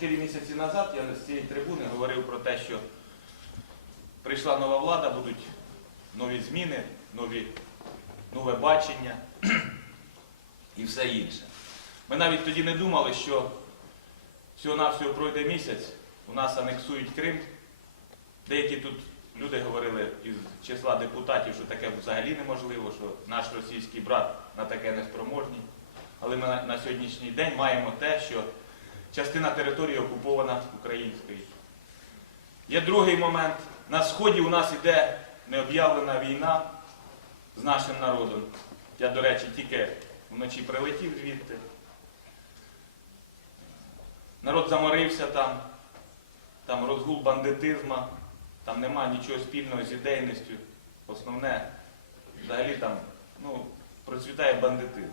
4 місяці назад я з цієї трибуни говорив про те, що прийшла нова влада, будуть нові зміни, нові, нове бачення і все інше. Ми навіть тоді не думали, що всього-навсього пройде місяць, у нас анексують Крим. Деякі тут люди говорили із числа депутатів, що таке взагалі неможливо, що наш російський брат на таке не спроможний. Але ми на сьогоднішній день маємо те, що частина території окупована українською. Є другий момент. На сході у нас іде необ'явлена війна з нашим народом. Я, до речі, тільки вночі прилетів звідти. Народ заморився там, там розгул бандитизма, там нема нічого спільного з ідейністю. Основне, взагалі там ну, процвітає бандитизм.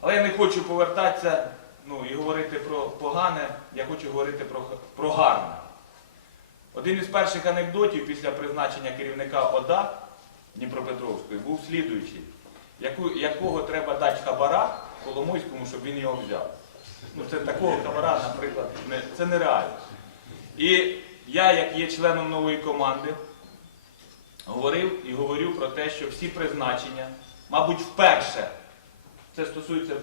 Але я не хочу повертатися ну, і говорити про погане, я хочу говорити про, про гарне. Один із перших анекдотів після призначення керівника ОДА Дніпропетровської був слідуючий, яку, якого треба дати хабара Коломойському, щоб він його взяв. Ну, це такого хабара, наприклад, не, це нереально. І я, як є членом нової команди, говорив і говорю про те, що всі призначення, мабуть, вперше, це стосується,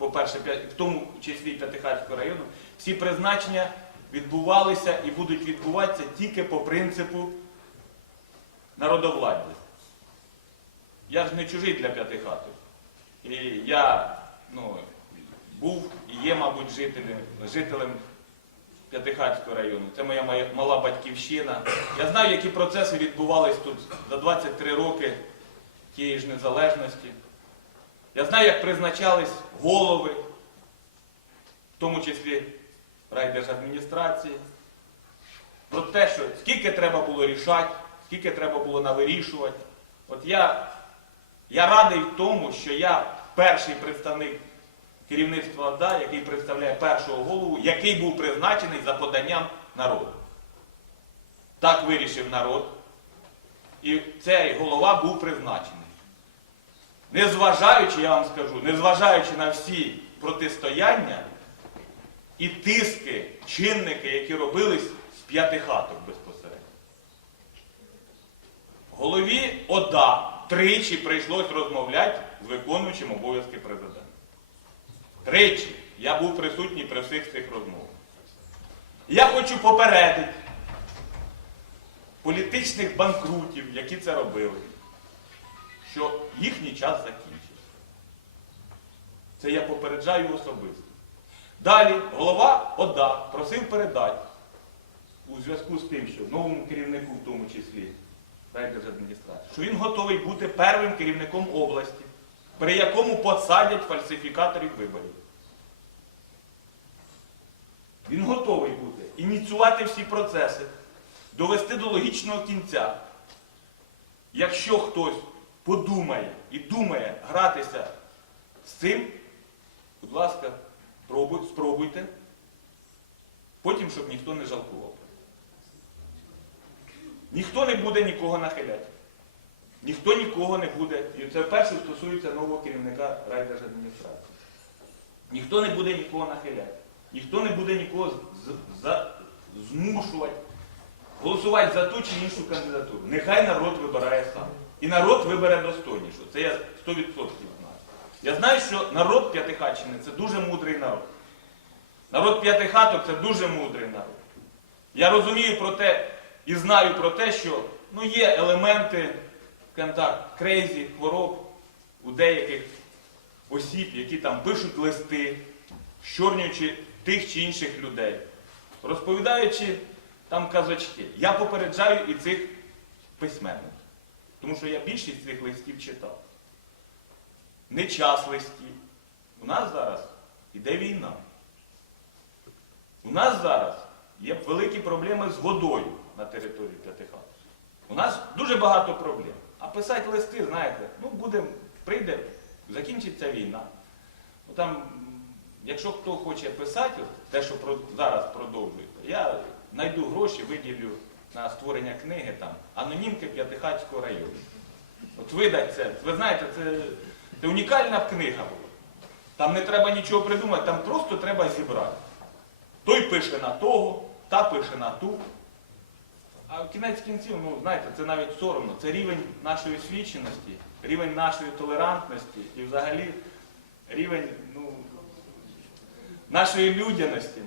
по-перше, в тому числі П'ятихатського району, всі призначення відбувалися і будуть відбуватися тільки по принципу народовладдя. Я ж не чужий для П'ятихаток. І я ну, був і є, мабуть, жителем, жителем П'ятихатського району. Це моя мала батьківщина. Я знаю, які процеси відбувались тут за 23 роки тієї ж незалежності. Я знаю, як призначались голови, в тому числі райдержадміністрації. Про те, що скільки треба було рішати, скільки треба було навирішувати. От я, я радий тому, що я перший представник керівництва ОДА, який представляє першого голову, який був призначений за поданням народу. Так вирішив народ. І цей голова був призначений. Незважаючи, я вам скажу, незважаючи на всі протистояння і тиски, чинники, які робились з п'ятихаток безпосередньо. Голові ОДА тричі прийшлось розмовляти з виконуючим обов'язки президента. Тричі я був присутній при всіх цих розмовах. Я хочу попередити політичних банкрутів, які це робили, що їхній час закінчився. Це я попереджаю особисто. Далі голова ОДА просив передати у зв'язку з тим, що новому керівнику, в тому числі райдержадміністрації, що він готовий бути первим керівником області, при якому посадять фальсифікаторів виборів. Він готовий бути ініціювати всі процеси, довести до логічного кінця. Якщо хтось подумає і думає гратися з цим, будь ласка, пробуй- спробуйте. Потім, щоб ніхто не жалкував. Ніхто не буде нікого нахиляти. Ніхто нікого не буде. І це вперше стосується нового керівника райдержадміністрації. Ніхто не буде нікого нахиляти. Ніхто не буде нікого з- за- змушувати голосувати за ту чи іншу кандидатуру. Нехай народ вибирає сам. І народ вибере достойнішу. Це я 100% знаю. Я знаю, що народ П'ятихатчини це дуже мудрий народ. Народ П'ятихаток це дуже мудрий народ. Я розумію про те і знаю про те, що ну, є елементи, так, крейзі, хвороб у деяких осіб, які там пишуть листи, щорнюючи тих чи інших людей, розповідаючи там казочки. Я попереджаю і цих письменників. Тому що я більшість цих листів читав. Не час листів. У нас зараз іде війна. У нас зараз є великі проблеми з водою на території П'ятихат. У нас дуже багато проблем. А писати листи, знаєте, ну буде, прийде, закінчиться війна. Ну, там якщо хто хоче писати, те, що зараз продовжується, я знайду гроші, виділю на створення книги там Анонімки П'ятихатського району. От видать це. Ви знаєте, це, це унікальна книга була. Там не треба нічого придумати, там просто треба зібрати. Той пише на того, та пише на ту. А кінець кінців, ну знаєте, це навіть соромно. Це рівень нашої освіченості, рівень нашої толерантності і взагалі рівень ну, нашої людяності.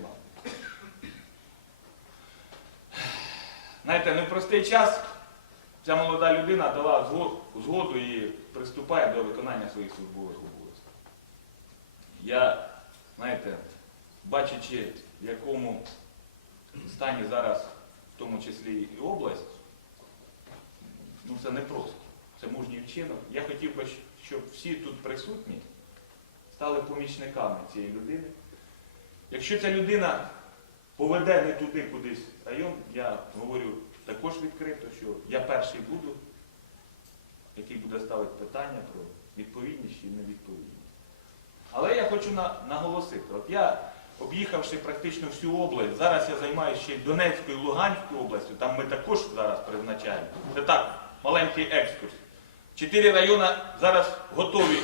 Знаєте, непростий час ця молода людина дала згод- згоду і приступає до виконання своїх службових обов'язків. Я, знаєте, бачачи, в якому стані зараз, в тому числі і область, ну це не просто. Це мужній вчинок. Я хотів би, щоб всі тут присутні стали помічниками цієї людини. Якщо ця людина поведе не туди кудись район, я говорю також відкрито, що я перший буду, який буде ставити питання про відповідність чи невідповідність. Але я хочу на- наголосити, от я, об'їхавши практично всю область, зараз я займаюся ще Донецькою, Луганською областю, там ми також зараз призначаємо. Це так, маленький екскурс. Чотири райони зараз готові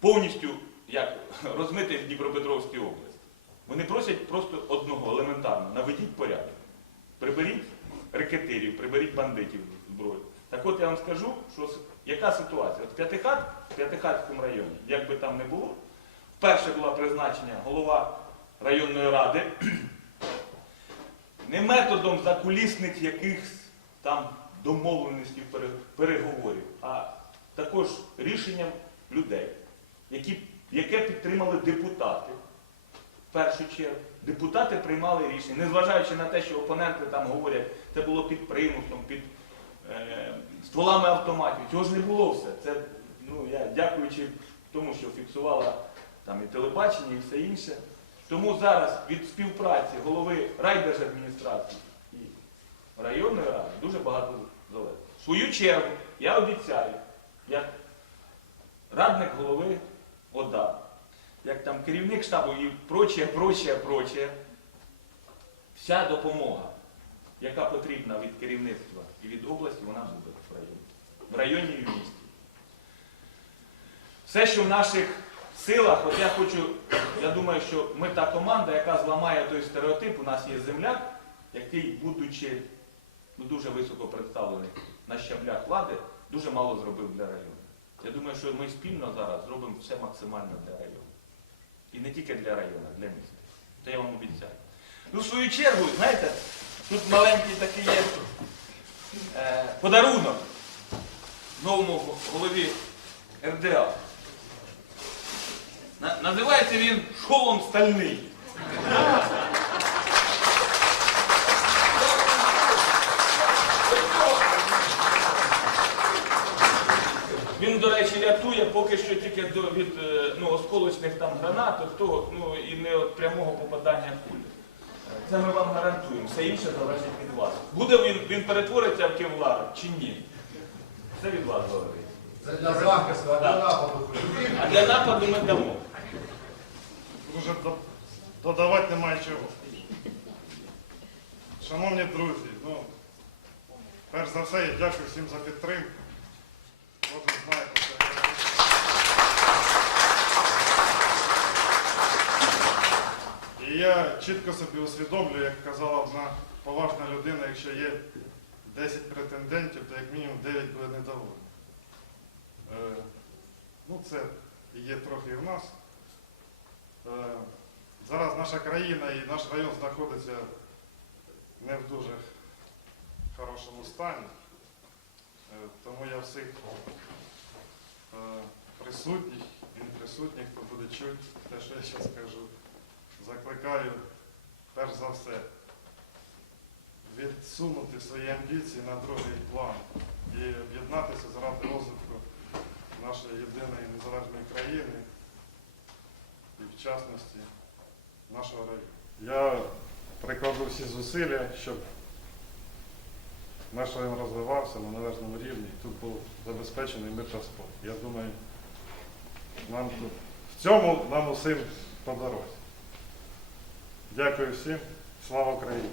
повністю як, розмити в Дніпропетровській області. Вони просять просто одного, елементарно, наведіть порядок. Приберіть рекетирів, приберіть бандитів зброю. Так от я вам скажу, що яка ситуація. От П'ятихат, в П'ятихатському районі, як би там не було, вперше була призначення голова районної ради, не методом закулісних якихось там домовленостей, переговорів, а також рішенням людей, які, яке підтримали депутати першу чергу. Депутати приймали рішення, незважаючи на те, що опоненти там говорять, це було під примусом, під е, стволами автоматів. Цього ж не було все. Це, ну, я дякуючи тому, що фіксувала там і телебачення, і все інше. Тому зараз від співпраці голови райдержадміністрації і районної ради дуже багато залежить. В свою чергу я обіцяю, як радник голови ОДА, як там керівник штабу і прочее, прочее, прочее, вся допомога, яка потрібна від керівництва і від області, вона буде в районі. В районі і в місті. Все, що в наших силах, от я хочу, я думаю, що ми та команда, яка зламає той стереотип, у нас є земляк, який, будучи ну, дуже високо представлений на щаблях влади, дуже мало зробив для району. Я думаю, що ми спільно зараз зробимо все максимально для району. І не тільки для району, для міста. Це я вам обіцяю. Ну, в свою чергу, знаєте, тут маленький такий є е, подарунок новому голові РДА. На- називається він шолом стальний. Він, до речі, рятує поки що тільки до, від е, ну, осколочних там гранат, того, ну, і не від прямого попадання кулі. Це ми вам гарантуємо. Все інше залежить від вас. Буде він, він перетвориться в кевлар чи ні? Це від вас залежить. Це для захисту, а для нападу. А для нападу ми дамо. Уже додавати немає чого. Шановні друзі, ну, перш за все, я дякую всім за підтримку. От ви знаєте, що я- Я чітко собі усвідомлюю, як казала одна поважна людина, якщо є 10 претендентів, то як мінімум 9 буде недоволені. Е, ну, це є трохи в нас. Е, Зараз наша країна і наш район знаходиться не в дуже хорошому стані. Е, Тому я всіх е, присутніх і неприсутніх, хто буде чути те, що я зараз кажу, закликаю перш за все відсунути свої амбіції на другий план і об'єднатися заради розвитку нашої єдиної незалежної країни і в частності нашого району. Я прикладу всі зусилля, щоб наш район розвивався на належному рівні тут був забезпечений мир та спокій. Я думаю, нам тут в цьому нам усім по дорозі. Дякую всім. Слава Україні!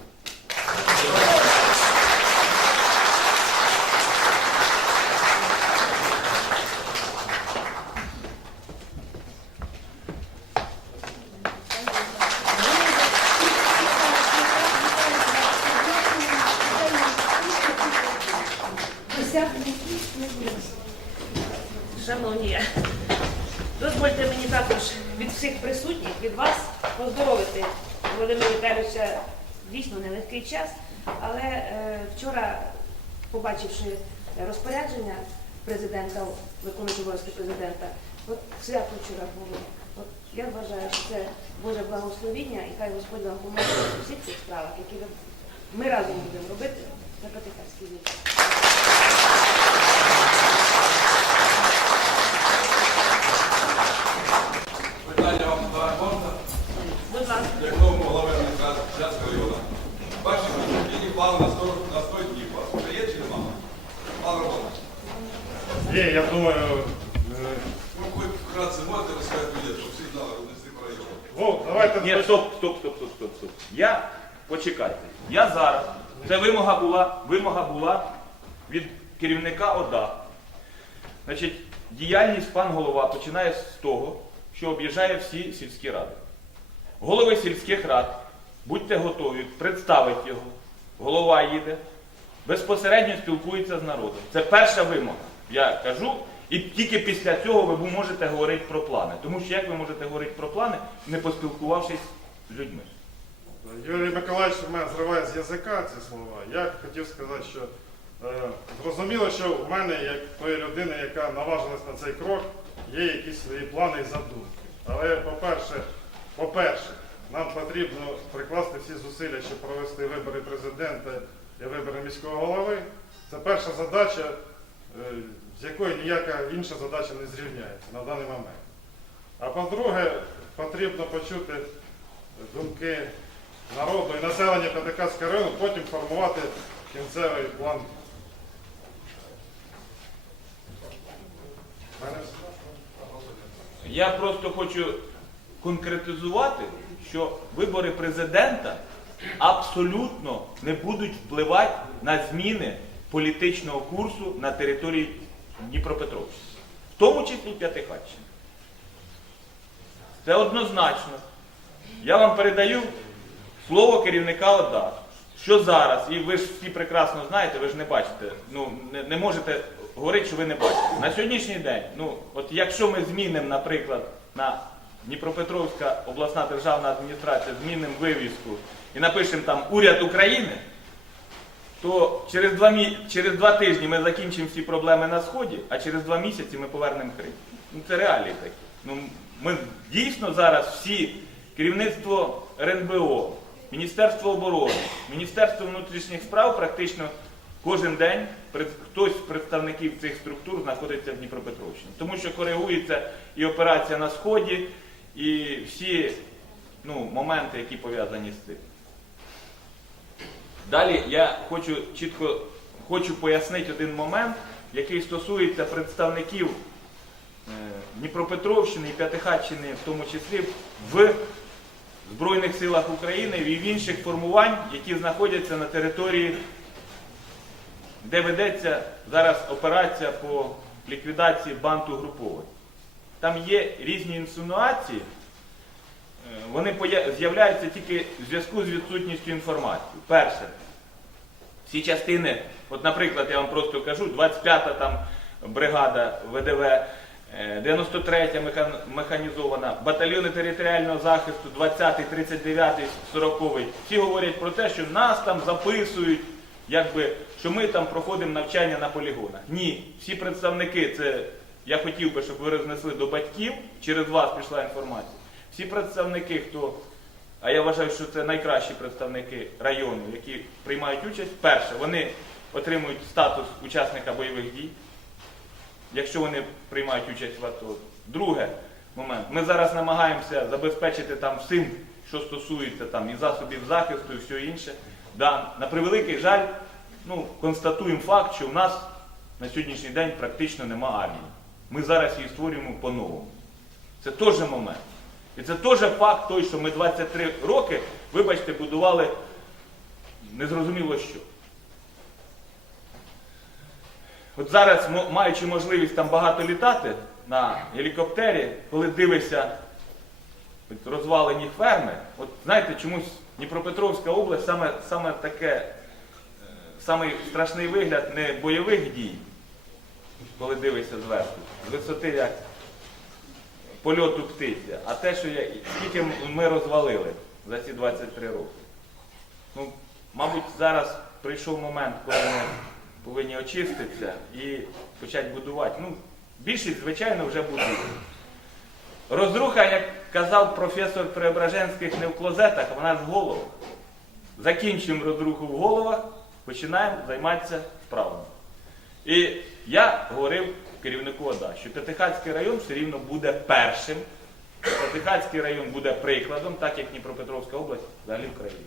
Шановні, дозвольте мені також від всіх присутніх, від вас поздоровити Володимира Віталійовича дійсно нелегкий час, але е, вчора, побачивши розпорядження президента, виконуючого обов'язки президента, от свято вчора було. От я вважаю, що це Боже благословіння, і хай Господь вам поможе у всіх цих справах, які ми разом будемо робити на катехарській віці. Питання вам можна? Будь ласка. Як новому голови Часького району. Ваші які плани на 100, на 100 днів у вас вже є чи немає? План роботи. Є, я думаю, е, Ну, ви вкратце можете розказати людям, щоб всі знали, вони з по району. Вов, давайте Ні, стоп, стоп, стоп. Я почекайте. Я зараз. Це вимога була, вимога була від керівника ОДА. Значить, діяльність пан голова починає з того, що об'їжджає всі сільські ради. Голови сільських рад, будьте готові, представить його. Голова їде, безпосередньо спілкується з народом. Це перша вимога. Я кажу, і тільки після цього ви можете говорити про плани. Тому що як ви можете говорити про плани, не поспілкувавшись з людьми? Юрій Миколаївич у мене зриває з язика ці слова. Я хотів сказати, що е, зрозуміло, що в мене, як тої людини, яка наважилась на цей крок, є якісь свої плани і задумки. Але, по-перше, по-перше, нам потрібно прикласти всі зусилля, щоб провести вибори президента і вибори міського голови. Це перша задача, е, з якої ніяка інша задача не зрівняється на даний момент. А по-друге, потрібно почути думки народу і населення П'ятикатського району, потім формувати кінцевий план. Я просто хочу конкретизувати, що вибори президента абсолютно не будуть впливати на зміни політичного курсу на території Дніпропетровщини, в тому числі П'ятихатщини. Це однозначно. Я вам передаю слово керівника ОДА, що зараз, і ви ж всі прекрасно знаєте, ви ж не бачите, ну не, не можете говорити, що ви не бачите. На сьогоднішній день, ну от якщо ми змінимо, наприклад, на Дніпропетровська обласна державна адміністрація, змінимо вивіску і напишемо там Уряд України, то через два, мі... через два тижні ми закінчимо всі проблеми на Сході, а через два місяці ми повернемо Крим. Ну це реалії такі. Ну, ми дійсно зараз всі, керівництво РНБО, Міністерство оборони, Міністерство внутрішніх справ практично кожен день хтось з представників цих структур знаходиться в Дніпропетровщині. Тому що коригується і операція на Сході, і всі ну, моменти, які пов'язані з цим. Далі я хочу чітко хочу пояснити один момент, який стосується представників е, Дніпропетровщини і П'ятихатщини, в тому числі в Збройних силах України і в інших формувань, які знаходяться на території, де ведеться зараз операція по ліквідації банту групової. Там є різні інсинуації, Е, вони з'являються тільки в зв'язку з відсутністю інформації. Перше, всі частини, от, наприклад, я вам просто кажу, 25-та там бригада ВДВ, е, 93-я механізована, батальйони територіального захисту, 20-й, 39-й, 40-й, всі говорять про те, що нас там записують, якби, що ми там проходимо навчання на полігонах. Ні, всі представники, це я хотів би, щоб ви рознесли до батьків, через вас пішла інформація. Всі представники, хто, а я вважаю, що це найкращі представники району, які приймають участь, перше, вони отримують статус учасника бойових дій, якщо вони приймають участь в АТО. Друге момент, ми зараз намагаємося забезпечити там всім, що стосується там і засобів захисту, і все інше. Да, на превеликий жаль, ну, констатуємо факт, що в нас на сьогоднішній день практично нема армії. Ми зараз її створюємо по-новому. Це теж момент. І це теж факт той, що ми 23 роки, вибачте, будували незрозуміло що. От зараз, маючи можливість там багато літати на гелікоптері, коли дивишся розвалені ферми, от знаєте, чомусь Дніпропетровська область саме, саме таке, е, самий страшний вигляд не бойових дій, коли дивишся зверху, з висоти як польоту птиці, а те, що я, скільки ми розвалили за ці 23 роки. Ну, мабуть, зараз прийшов момент, коли ми повинні очиститися і почати будувати. Ну, більшість, звичайно, вже будує. Розруха, як казав професор Преображенських, не в клозетах, вона в головах. Закінчимо розруху в головах, починаємо займатися справами. І я говорив керівнику ОДА, що П'ятихатський район все рівно буде першим. П'ятихатський район буде прикладом, так як Дніпропетровська область взагалі в країні.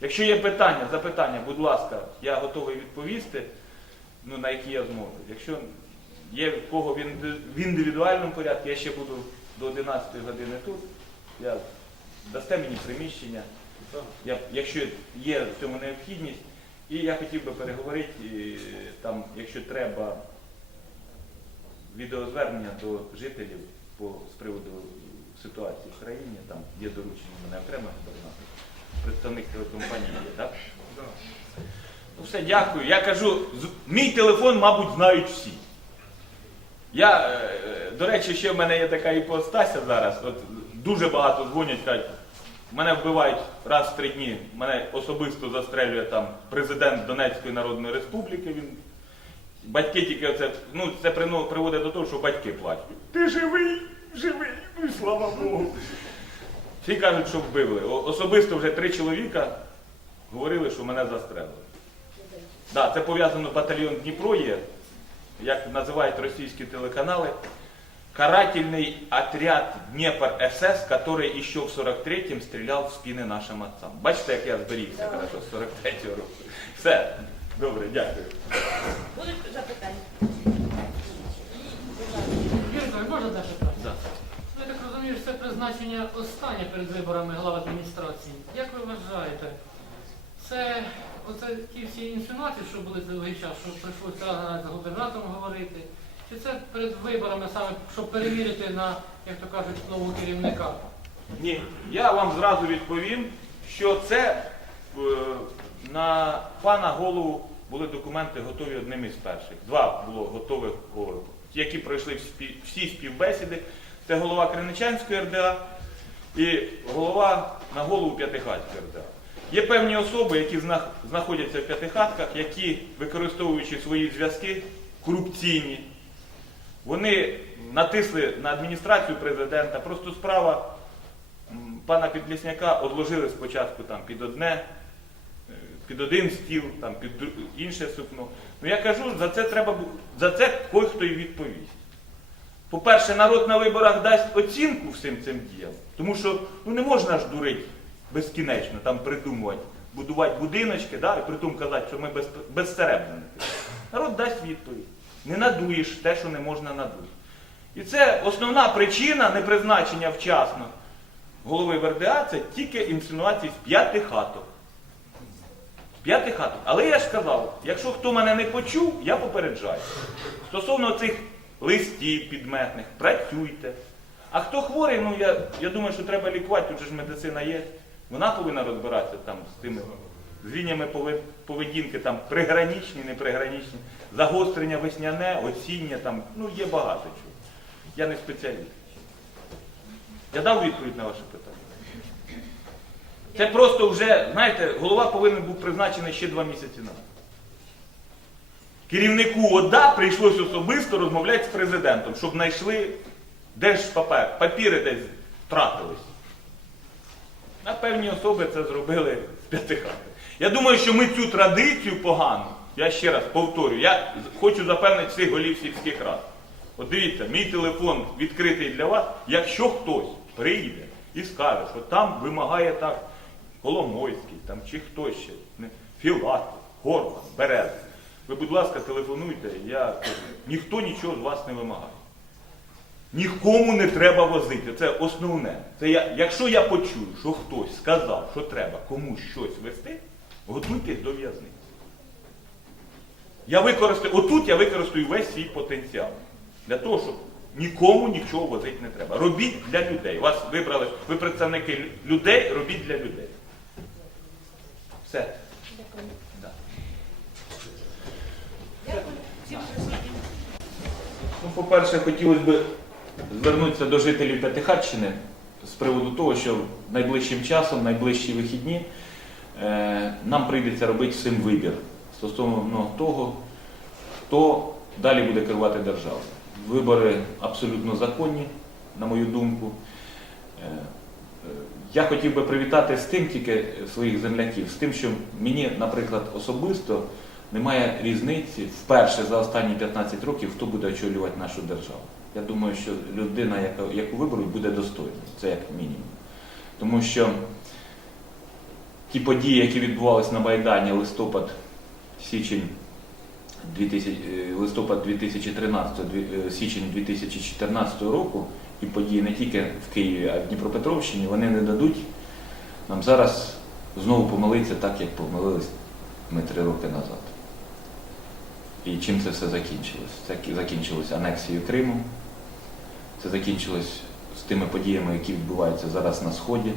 Якщо є питання, запитання, будь ласка, я готовий відповісти, ну, на які я зможу. Якщо є в кого в індивідуальному порядку, я ще буду до 11 години тут. Я, дасте мені приміщення, я, якщо є в цьому необхідність. І я хотів би переговорити, і, там, якщо треба, відеозвернення до жителів по, з приводу ситуації в країні, там є доручення мене окремо губернатор. Представник телекомпанії є, так? Да. Ну все, дякую. Я кажу, з- мій телефон, мабуть, знають всі. Я, е, до речі, ще в мене є така іпостася зараз. От дуже багато дзвонять, кажуть, мене вбивають раз в три дні. Мене особисто застрелює там президент Донецької Народної Республіки. Він батьки тільки оце, ну це прино- приводить до того, що батьки плачуть. Ти живий, живий, ну і слава Богу. Всі кажуть, що вбили. Особисто вже три чоловіка говорили, що мене застрелили. Да, це пов'язано батальйон Дніпро є, як називають російські телеканали. Карательный отряд Дніпр СС, который еще в 43-м стріляв в спини нашим отцам. Бачите, як я зберігся хорошо з 43-го року. Все, добре, дякую. Будуть запитання? Можна дати питання? Да. Ну, я так розумію, це призначення останнє перед виборами глав адміністрації. Як ви вважаєте, це оце ті всі інсинуації, що були довгий час, що прийшлося з губернатором говорити, чи це перед виборами саме, щоб перевірити на, як то кажуть, нового керівника? Ні, я вам зразу відповім, що це е, на пана голову були документи готові одним із перших. Два було готових, о, які пройшли всі співбесіди. Це голова Криничанської РДА і голова на голову П'ятихатської РДА. Є певні особи, які знаходяться в п'ятихатках, які, використовуючи свої зв'язки корупційні, вони натисли на адміністрацію президента. Просто справа пана Підлісняка одложили спочатку там під одне, е, під один стіл, там під інше сукно. Ну я кажу, за це треба за це кой-хто і відповість. По-перше, народ на виборах дасть оцінку всім цим діям, тому що ну, не можна ж дурити безкінечно, там придумувати, будувати будиночки, да, і при тому казати, що ми без. Народ дасть відповідь. Не надуєш те, що не можна надути. І це основна причина непризначення вчасно голови ВРДА це тільки інсинуації з п'яти хаток. П'яти хаток. Але я ж сказав, якщо хто мене не почув, я попереджаю. Стосовно цих листів підметних, працюйте. А хто хворий, ну я, я думаю, що треба лікувати, тут же ж медицина є. Вона повинна розбиратися там з тими з лініями пове- поведінки, там пригранічні, непригранічні, загострення весняне, осіннє, там, ну є багато чого. Я не спеціаліст. Я дав відповідь на ваше питання. Це просто вже, знаєте, голова повинен був призначений ще два місяці назад. Керівнику ОДА прийшлось особисто розмовляти з президентом, щоб знайшли, де ж папер, папіри десь втратились. А певні особи це зробили з п'яти хати. Я думаю, що ми цю традицію погану, я ще раз повторю, я хочу запевнити всіх голів сільських рад. От дивіться, мій телефон відкритий для вас. Якщо хтось прийде і скаже, що там вимагає так Коломойський там, чи хтось ще, не, Філатов, Горбан, Берез, ви, будь ласка, телефонуйте, я кажу, ніхто нічого з вас не вимагає. Нікому не треба возити. Це основне. Це я, якщо я почую, що хтось сказав, що треба комусь щось вести, готуйтесь до в'язниці. Я використаю, отут я використаю весь свій потенціал. Для того, щоб нікому нічого возити не треба. Робіть для людей. Вас вибрали, ви представники людей, робіть для людей. Все. Да. Дякую всім присутнім. Ну, по-перше, хотілося б звернутися до жителів П'ятихатщини з приводу того, що найближчим часом, найближчі вихідні, е, нам прийдеться робити всім вибір стосовно того, хто далі буде керувати державою. Вибори абсолютно законні, на мою думку. Е, е, Я хотів би привітати з тим тільки своїх земляків, з тим, що мені, наприклад, особисто немає різниці вперше за останні 15 років, хто буде очолювати нашу державу. Я думаю, що людина, яку виберуть, буде достойною. Це як мінімум. Тому що ті події, які відбувалися на Майдані листопад, січень 2000, е, листопад 2013, е, січень 2014 року, і події не тільки в Києві, а й в Дніпропетровщині, вони не дадуть нам зараз знову помилитися так, як помилились ми три роки назад. І чим це все закінчилось? Це закінчилось анексією Криму, це закінчилось з тими подіями, які відбуваються зараз на Сході. Е,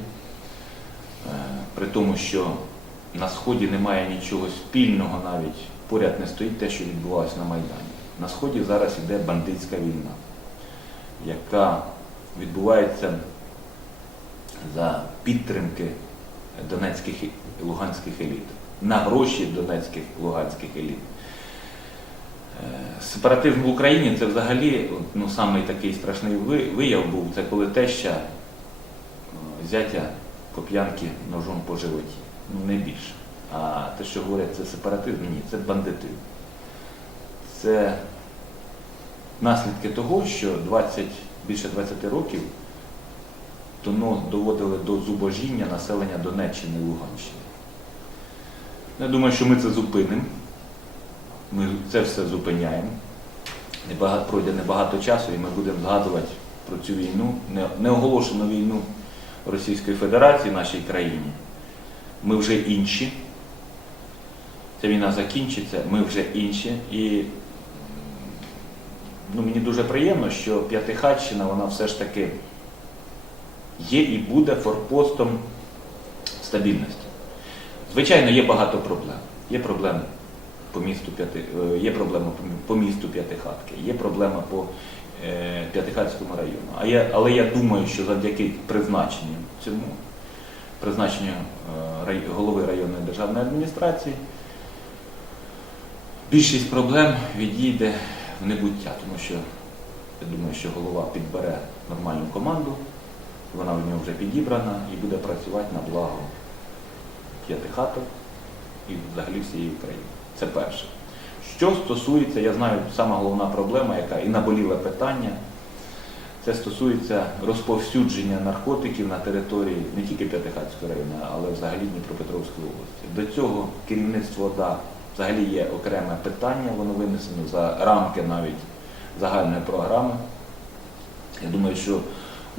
При тому, що на Сході немає нічого спільного навіть, поряд не стоїть те, що відбувалося на Майдані. На Сході зараз йде бандитська війна, яка відбувається за підтримки донецьких і луганських еліт, на гроші донецьких луганських еліт. Е, Сепаратизм в Україні це взагалі ну, самий такий страшний вияв був, це коли теща е, зятя по п'янки ножом по животі. Ну не більше. А те, що говорять, це сепаратизм, ні, це бандитизм. Це наслідки того, що 20, більше 20 років тому доводили до зубожіння населення Донеччини і Луганщини. Я думаю, що ми це зупинимо. Ми це все зупиняємо. Небагато, пройде небагато часу, і ми будемо згадувати про цю війну, не- неоголошену війну Російської Федерації в нашій країні. Ми вже інші. Ця війна закінчиться, ми вже інші. І ну, мені дуже приємно, що П'ятихатщина, вона все ж таки є і буде форпостом стабільності. Звичайно, є багато проблем. Є проблеми по місту П'яти, е, є проблема по місту П'ятихатки, є проблема по е, П'ятихатському району. А я, але я думаю, що завдяки призначенню цьому, призначенню е, голови районної державної адміністрації, більшість проблем відійде в небуття, тому що я думаю, що голова підбере нормальну команду, вона в нього вже підібрана і буде працювати на благо п'ятихаток і взагалі всієї України. Це перше. Що стосується, я знаю, сама головна проблема, яка і наболіле питання, це стосується розповсюдження наркотиків на території не тільки П'ятихатського району, але взагалі Дніпропетровської області. До цього керівництво ОДА взагалі є окреме питання, воно винесено за рамки навіть загальної програми. Я думаю, що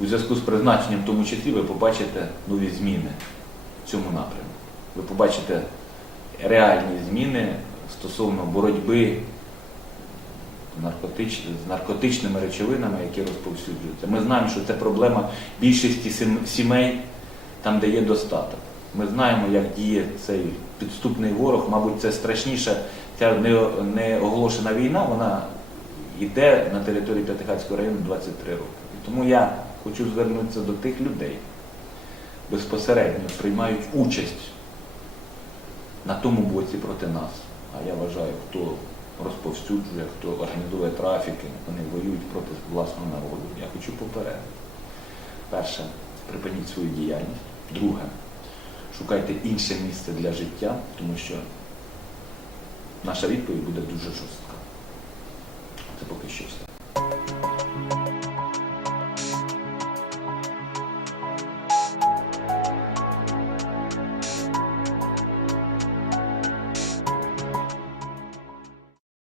у зв'язку з призначенням, в тому числі, ви побачите нові зміни в цьому напрямку. Ви побачите реальні зміни стосовно боротьби наркотич... з наркотичними речовинами, які розповсюджуються. Ми знаємо, що це проблема більшості сімей, там, де є достаток. Ми знаємо, як діє цей підступний ворог. Мабуть, це страшніше, ця не, не війна, вона йде на території П'ятихатського району 23 роки. Тому я хочу звернутися до тих людей, безпосередньо приймають участь на тому боці проти нас. А я вважаю, хто розповсюджує, хто організує трафіки, вони воюють проти власного народу. Я хочу попередити. Перше, припиніть свою діяльність. Друге, шукайте інше місце для життя, тому що наша відповідь буде дуже жорстка. Це поки що все.